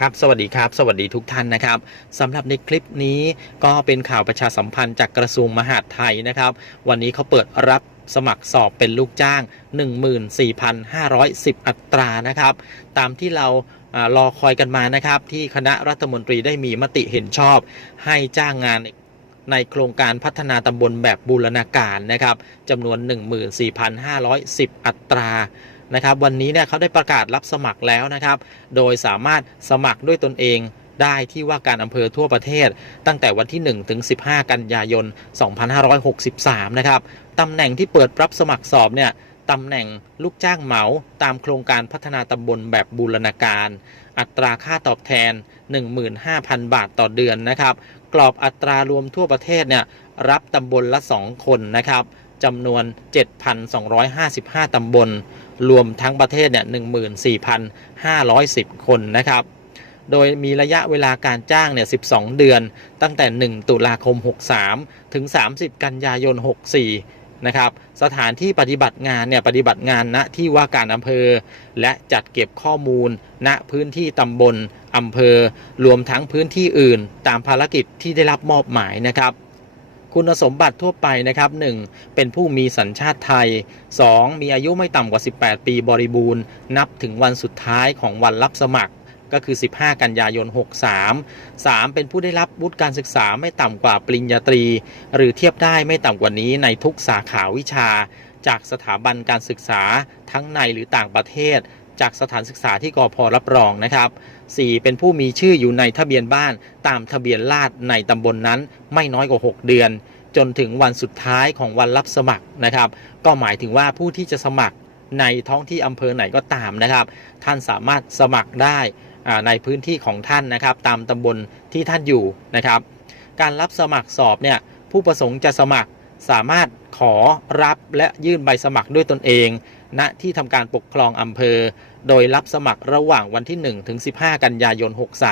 ครับสวัสดีครับ สวัสดีทุกท่านนะครับสำหรับในคลิปนี้ก็เป็นข่าวประชาสัมพันธ์จากกระทรวงมหาดไทยนะครับ วันนี้เขาเปิดรับสมัครสอบเป็นลูกจ้าง 14,510 อัตรานะครับ ตามที่เราอารอคอยกันมานะครับ ที่คณะรัฐมนตรีได้มีมติเห็นชอบ ให้จ้างงานในโครงการพัฒนาตำบลแบบบูรณาการนะครับจำนวน 14,510 อัตรา นะครับวันนี้เนี่ยเขาได้ประกาศรับสมัครแล้วนะครับ โดยสามารถสมัครด้วยตนเองได้ที่ว่าการอำเภอทั่วประเทศ ตั้งแต่วันที่ 1 ถึง 15 กันยายน 2563 นะครับตำแหน่งที่เปิดรับสมัครสอบเนี่ยตำแหน่งลูกจ้างเหมาตามโครงการพัฒนาตำบลแบบบูรณาการ อัตราค่าตอบแทน 15,000 บาทต่อเดือนนะครับ กรอบอัตรารวมทั่วประเทศเนี่ยรับตำบลละ 2 คนนะครับ จำนวน 7,255 ตำบล รวมทั้งประเทศเนี่ย14,510 คนนะครับ โดยมีระยะเวลาการจ้างเนี่ย 12 เดือน ตั้งแต่ 1 ตุลาคม 63 ถึง 30 กันยายน 64 นะครับ สถานที่ปฏิบัติงานเนี่ย ปฏิบัติงานณที่ว่าการอำเภอ และจัดเก็บข้อมูล ณ พื้นที่ตำบลอำเภอ รวมทั้งพื้นที่อื่น ตามภารกิจที่ได้รับมอบหมายนะครับ คุณสมบัติทั่วไปนะครับ 1. เป็นผู้มีสัญชาติไทย 2. มีอายุไม่ต่ำกว่า 18 ปีบริบูรณ์ นับถึงวันสุดท้ายของวันรับสมัครก็คือ 15 กันยายน 63 3. เป็นผู้ได้รับวุฒิการศึกษาไม่ต่ำกว่าปริญญาตรี หรือเทียบได้ไม่ต่ำกว่านี้ในทุกสาขาวิชา จากสถาบันการศึกษาทั้งในหรือต่างประเทศ จากสถานศึกษาที่กอพรับรองนะครับ 4. เป็นผู้มีชื่ออยู่ในทะเบียนบ้านตามทะเบียนราษฎรในตำบลนนั้นไม่น้อยกว่า 6 เดือน จนถึงวันสุดท้ายของวันรับสมัครนะครับ ก็หมายถึงว่าผู้ที่จะสมัครในท้องที่อำเภอไหนก็ตามนะครับ ท่านสามารถสมัครได้ในพื้นที่ของท่านนะครับ ตามตำบลที่ท่านอยู่นะครับ การรับสมัครสอบเนี่ยผู้ประสงค์จะสมัครสามารถขอรับและยื่นใบสมัครด้วยตนเอง ณที่ทำการปกครองอำเภอ โดยรับสมัครระหว่างวันที่ 1 ถึง 15 กันยายน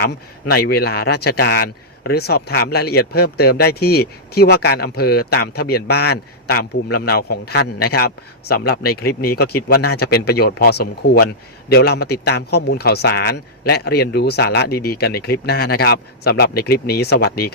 63 ในเวลาราชการ หรือสอบถามรายละเอียดเพิ่มเติมได้ที่ที่ว่าการอำเภอตามทะเบียนบ้านตามภูมิลำเนาของท่านนะครับสำหรับในคลิปนี้ก็คิดว่าน่าจะเป็นประโยชน์พอสมควร เดี๋ยวเรามาติดตามข้อมูลข่าวสาร และเรียนรู้สาระดีๆ กันในคลิปหน้านะครับสำหรับในคลิปนี้สวัสดีครับ